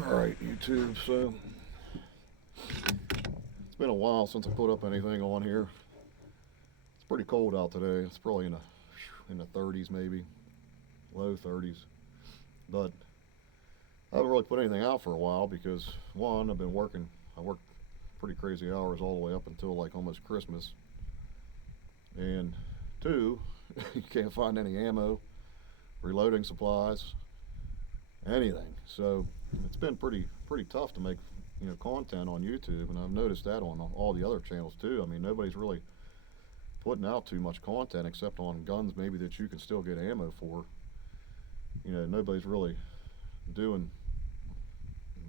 Alright, YouTube, so it's been a while since I put up anything on here. It's pretty cold out today. It's probably in the 30s maybe, low 30s. But I haven't really put anything out for a while because one, I've been working. I worked pretty crazy hours all the way up until like almost Christmas. And two, you can't find any ammo, reloading supplies, anything. So it's been pretty tough to make content on YouTube, and I've noticed that on all the other channels too. I mean, nobody's really putting out too much content except on guns maybe that you can still get ammo for. Nobody's really doing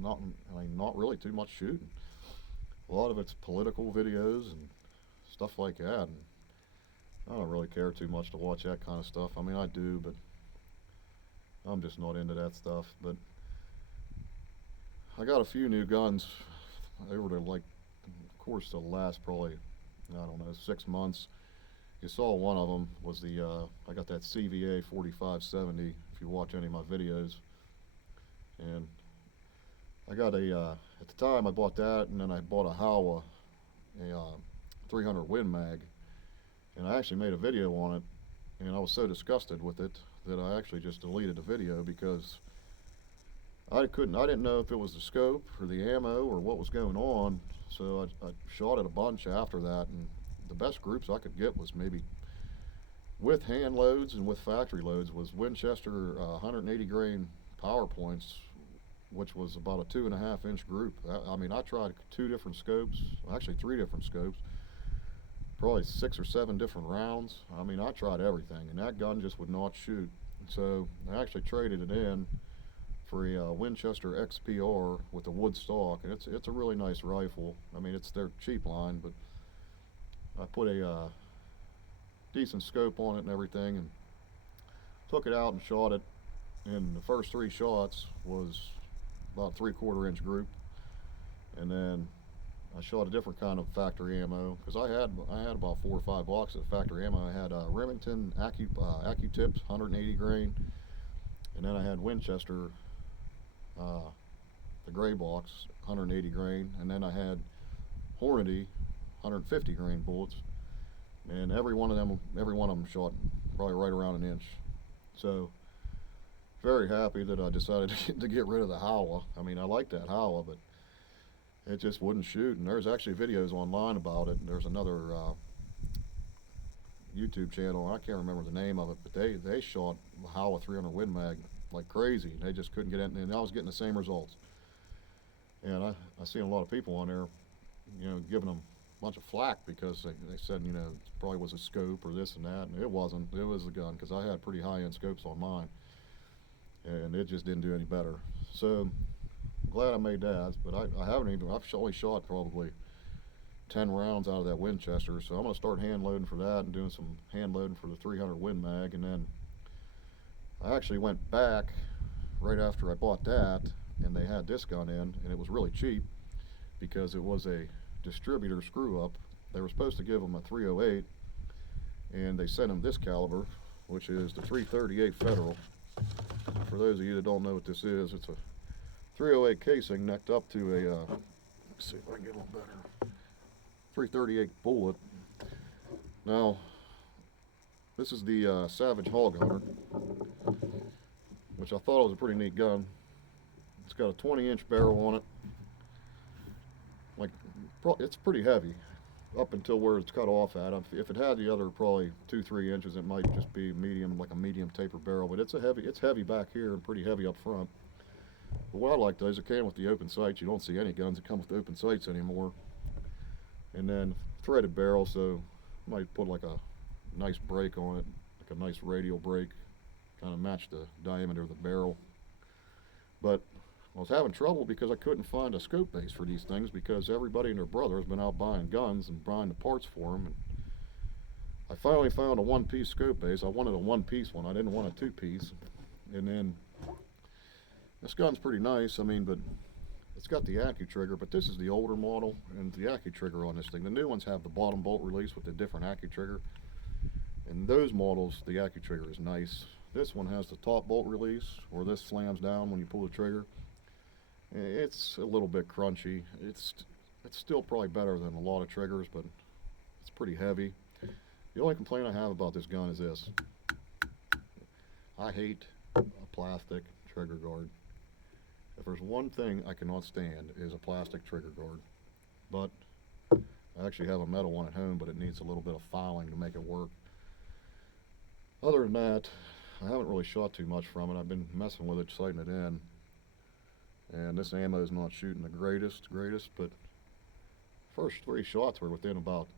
not I mean not really too much shooting. A lot of it's political videos and stuff like that. And I don't really care too much to watch that kind of stuff. I mean, I do, but I'm just not into that stuff. But I got a few new guns over the of course, the last probably I don't know 6 months. You saw one of them was I got that CVA 4570. If you watch any of my videos, and I got at the time I bought that, and then I bought a Howa, a 300 Win Mag, and I actually made a video on it, and I was so disgusted with it that I actually just deleted the video because I didn't know if it was the scope or the ammo or what was going on. So I shot it a bunch after that, and the best groups I could get was maybe with hand loads and with factory loads was Winchester 180 grain power points, which was about a 2.5 inch group. I mean, I tried two different scopes, actually three different scopes, probably 6 or 7 different rounds. I mean, I tried everything, and that gun just would not shoot. So I actually traded it in for a Winchester XPR with a wood stock, and it's a really nice rifle. I mean, it's their cheap line, but I put a decent scope on it and everything, and took it out and shot it. And the first 3 shots was about 3/4 inch group, and then I shot a different kind of factory ammo because I had about 4 or 5 boxes of factory ammo. I had Remington AccuTips 180 grain, and then I had Winchester the gray box 180 grain, and then I had Hornady 150 grain bullets, and every one of them shot probably right around an inch. So very happy that I decided to get rid of the Howa. I mean, I like that Howa, but it just wouldn't shoot. And there's actually videos online about it. And there's another YouTube channel. I can't remember the name of it, but they shot the Howa 300 Win Mag like crazy. They just couldn't get in, and I was getting the same results. And I seen a lot of people on there, giving them a bunch of flack because they said, it probably was a scope or this and that, and it wasn't. It was the gun because I had pretty high-end scopes on mine, and it just didn't do any better. So I'm glad I made that, but I've only shot probably 10 rounds out of that Winchester, so I'm going to start hand loading for that and doing some hand loading for the 300 Win Mag. And then I actually went back right after I bought that, and they had this gun in, and it was really cheap because it was a distributor screw up. They were supposed to give them a 308, and they sent them this caliber, which is the 338 Federal. For those of you that don't know what this is, it's a 308 casing necked up to a let's see if I can get a little better, 338 bullet. Now this is the Savage Hog Hunter, which I thought was a pretty neat gun. It's got a 20-inch barrel on it. Like, it's pretty heavy up until where it's cut off at. If it had the other probably 2-3 inches, it might just be medium, like a medium taper barrel. But it's heavy back here and pretty heavy up front. But what I like though is it came with the open sights. You don't see any guns that come with open sights anymore. And then threaded barrel, so I might put like a nice break on it, like a nice radial break, kind of match the diameter of the barrel. But I was having trouble because I couldn't find a scope base for these things because everybody and their brother has been out buying guns and buying the parts for them. And I finally found a one-piece scope base. I wanted a one-piece one. I didn't want a two-piece. And then this gun's pretty nice. I mean, but it's got the AccuTrigger, but this is the older model, and the AccuTrigger on this thing. The new ones have the bottom bolt release with the different AccuTrigger. And those models, the AccuTrigger is nice. This one has the top bolt release, where this slams down when you pull the trigger. It's a little bit crunchy. It's still probably better than a lot of triggers, but it's pretty heavy. The only complaint I have about this gun is this. I hate a plastic trigger guard. If there's one thing I cannot stand is a plastic trigger guard. But I actually have a metal one at home, but it needs a little bit of filing to make it work. Other than that, I haven't really shot too much from it. I've been messing with it, sighting it in. And this ammo is not shooting the greatest, but first 3 shots were within about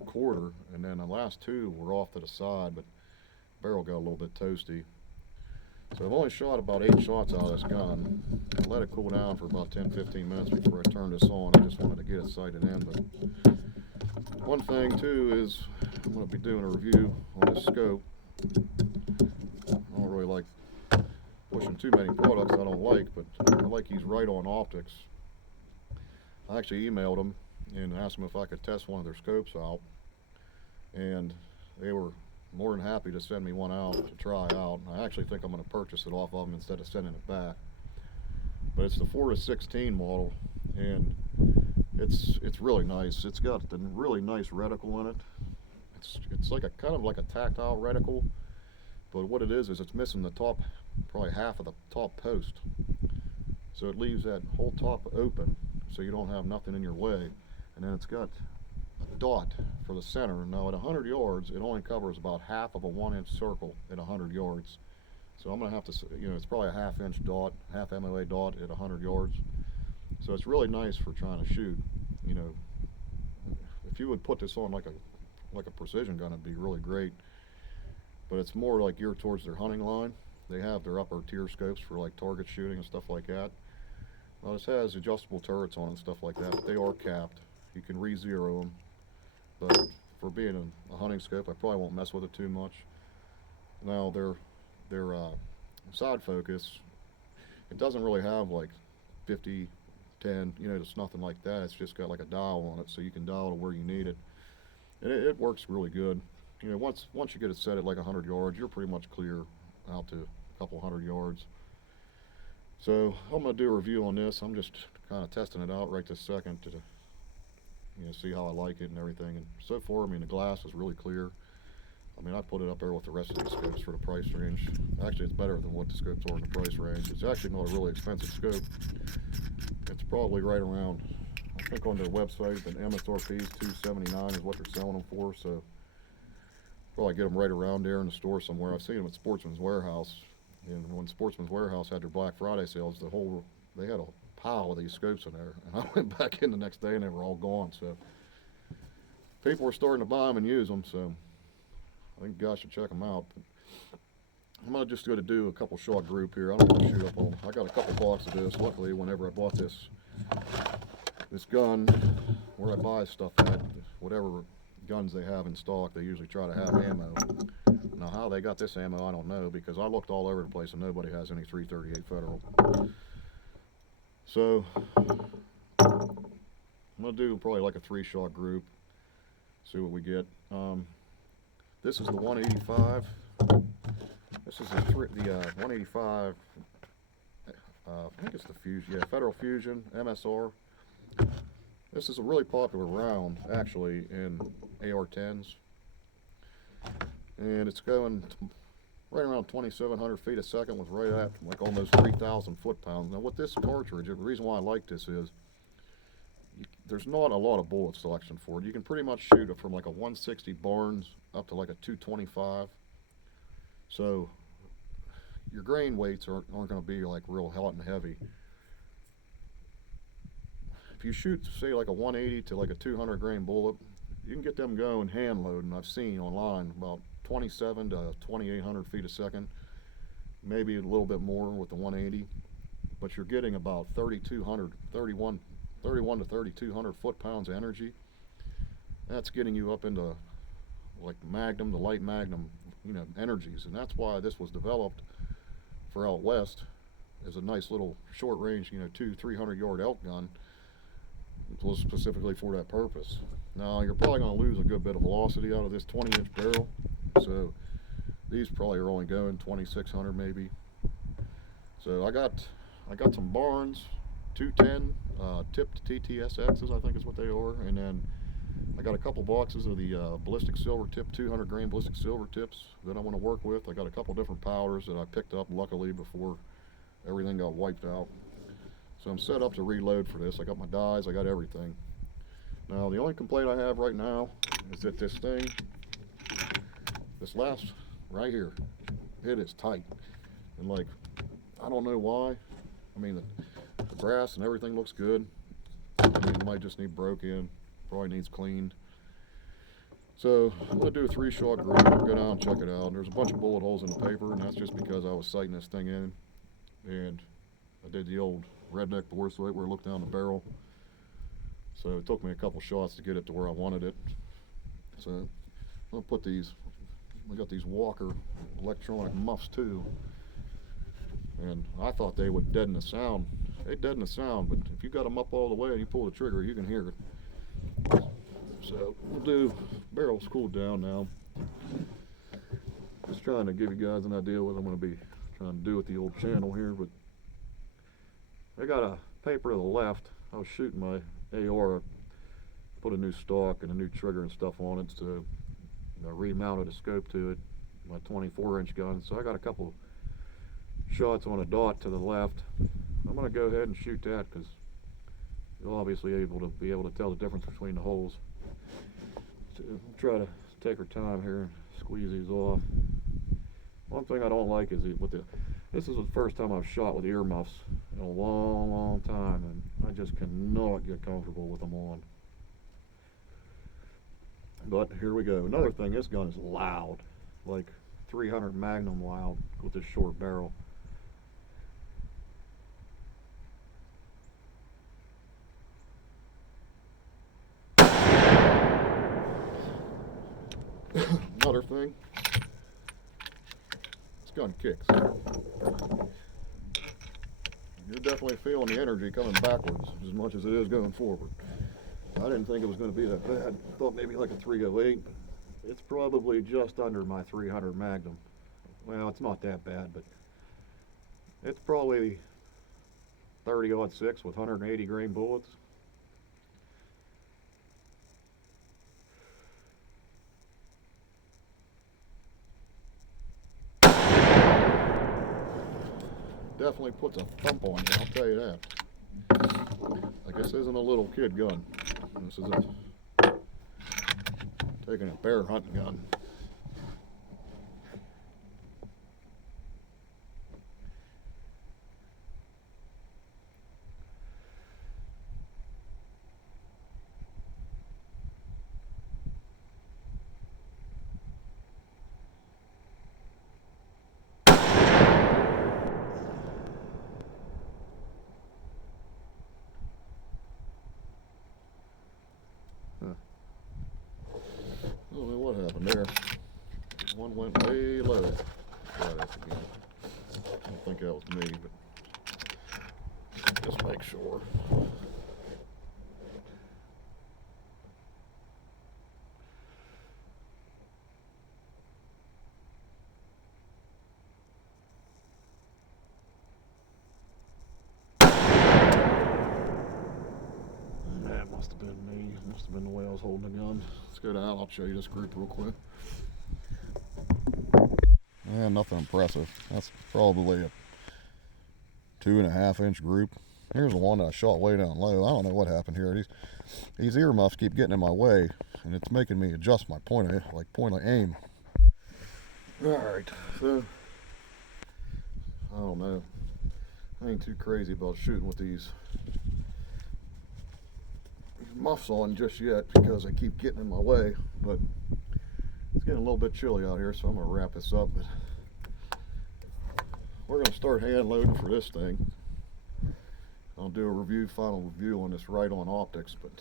a quarter, and then the last 2 were off to the side, but barrel got a little bit toasty. So I've only shot about 8 shots out of this gun. I let it cool down for about 10-15 minutes before I turned this on. I just wanted to get it sighted in. But one thing too is I'm going to be doing a review on this scope. I don't really like pushing too many products I don't like, but I like these Riton optics. I actually emailed them and asked them if I could test one of their scopes out, and they were more than happy to send me one out to try out. I actually think I'm going to purchase it off of them instead of sending it back. But it's the 4-16 model, and it's really nice. It's got a really nice reticle in it. It's like a kind of like a tactile reticle, but what it is it's missing the top, probably half of the top post. So it leaves that whole top open, so you don't have nothing in your way. And then it's got a dot for the center. Now at 100 yards, it only covers about half of a 1-inch circle at 100 yards. So I'm going to have to, it's probably a half-inch dot, half MOA dot at 100 yards. So it's really nice for trying to shoot. If you would put this on like a precision gun, it'd be really great. But it's more like geared towards their hunting line. They have their upper tier scopes for like target shooting and stuff like that. Now this has adjustable turrets on it and stuff like that, but they are capped. You can re-zero them. But for being a hunting scope, I probably won't mess with it too much. Now their side focus, it doesn't really have like 50, 10, it's nothing like that. It's just got like a dial on it, so you can dial to where you need it. And it works really good. Once you get it set at like 100 yards, you're pretty much clear out to a couple 100 yards. So I'm going to do a review on this. I'm just kind of testing it out right this second to see how I like it and everything. And so far, the glass is really clear. I put it up there with the rest of these scopes for the price range. Actually, it's better than what the scopes are in the price range. It's actually not a really expensive scope. It's probably right around, I think on their website, the MSRP is $279 is what they're selling them for. So probably get them right around there in the store somewhere. I've seen them at Sportsman's Warehouse. And when Sportsman's Warehouse had their Black Friday sales, they had a pile of these scopes in there. And I went back in the next day and they were all gone. So people were starting to buy them and use them. So I think you guys should check them out. But I'm just going to do a couple shot group here. I don't want to shoot up on. I got a couple boxes of this. Luckily, whenever I bought this gun, where I buy stuff at, whatever guns they have in stock, they usually try to have ammo. Now, how they got this ammo, I don't know, because I looked all over the place and nobody has any 338 Federal. So I'm going to do probably like a 3-shot group, see what we get. This is the 185. This is the 185, I think it's the Fusion, yeah, Federal Fusion, MSR. This is a really popular round, actually, in AR-10s. And it's going right around 2,700 feet a second with right at like almost 3,000 foot-pounds. Now with this cartridge, the reason why I like this is there's not a lot of bullet selection for it. You can pretty much shoot it from like a 160 Barnes up to like a 225. So your grain weights aren't going to be like real hot and heavy. If you shoot, say, like a 180 to like a 200 grain bullet, you can get them going hand loading. I've seen online about 27 to 2,800 feet a second, maybe a little bit more with the 180, but you're getting about 31 to 3,200 foot-pounds of energy. That's getting you up into like Magnum, the light Magnum, energies, and that's why this was developed for out west as a nice little short range, 200-300 yard elk gun. It was specifically for that purpose. Now you're probably going to lose a good bit of velocity out of this 20-inch barrel, so these probably are only going 2,600 maybe. So I got I got some Barnes 210 tipped TTSXs, I think is what they are, and then I got a couple boxes of the ballistic silver tip, 200 grain ballistic silver tips that I want to work with. I got a couple different powders that I picked up luckily before everything got wiped out. So I'm set up to reload for this. I got my dies, I got everything. Now the only complaint I have right now is that this thing, this last right here, it is tight. And like, I don't know why. I mean, the brass and everything looks good. I mean, it might just need broke in, probably needs cleaned. So I'm going to do a 3-shot group, go down and check it out. There's a bunch of bullet holes in the paper, and that's just because I was sighting this thing in. And I did the old redneck bore sight where I looked down the barrel. So it took me a couple shots to get it to where I wanted it. So I'm going to put these, we got these Walker electronic muffs too. And I thought they would deaden the sound. They deaden the sound, but if you got them up all the way and you pull the trigger, you can hear it. So we'll do, barrel's cooled down now. Just trying to give you guys an idea what I'm going to be trying to do with the old channel here, but I got a paper to the left. I was shooting my AR, put a new stock and a new trigger and stuff on it, so I remounted a scope to it, my 24-inch gun. So I got a couple shots on a dot to the left. I'm going to go ahead and shoot that because you'll obviously be able to tell the difference between the holes. So we'll try to take our time here and squeeze these off. One thing I don't like is this is the first time I've shot with earmuffs in a long time, and I just cannot get comfortable with them on. But here we go. Another thing, this gun is loud, like 300 Magnum loud with this short barrel. Another thing, this gun kicks. You're definitely feeling the energy coming backwards as much as it is going forward. I didn't think it was going to be that bad. I thought maybe like a 308. It's probably just under my 300 Magnum. Well, it's not that bad, but it's probably 30-06 with 180 grain bullets. Definitely puts a thump on you, I'll tell you that. Like, this isn't a little kid gun. This is taking a bear hunting gun. I don't know what happened there. One went way low. Try this again. I don't think that was me, but just make sure. That must have been me. Must have been the way I was holding the gun. Let's go down. I'll show you this group real quick. Yeah, nothing impressive. That's probably a 2.5-inch group. Here's the one that I shot way down low. I don't know what happened here. These earmuffs keep getting in my way, and it's making me adjust my point of aim. Alright, so I don't know. I ain't too crazy about shooting with these muffs on just yet because they keep getting in my way, but it's getting a little bit chilly out here, so I'm going to wrap this up. But we're going to start hand loading for this thing. I'll do a final review on this Riton optics, but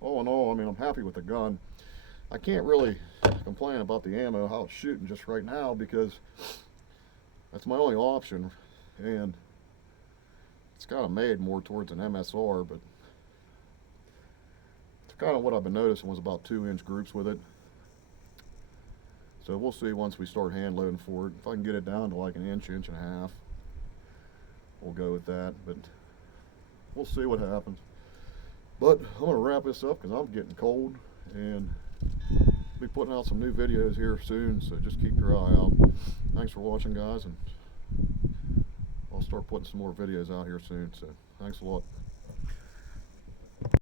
all in all, I mean, I'm happy with the gun. I can't really complain about the ammo, how it's shooting just right now, because that's my only option, and it's kind of made more towards an MSR, but it's kind of what I've been noticing was about 2-inch groups with it. So we'll see once we start hand loading for it. If I can get it down to like an inch, inch and a half, we'll go with that. But we'll see what happens. But I'm going to wrap this up because I'm getting cold, and I'll be putting out some new videos here soon, so just keep your eye out. Thanks for watching, guys, and I'll start putting some more videos out here soon, so thanks a lot.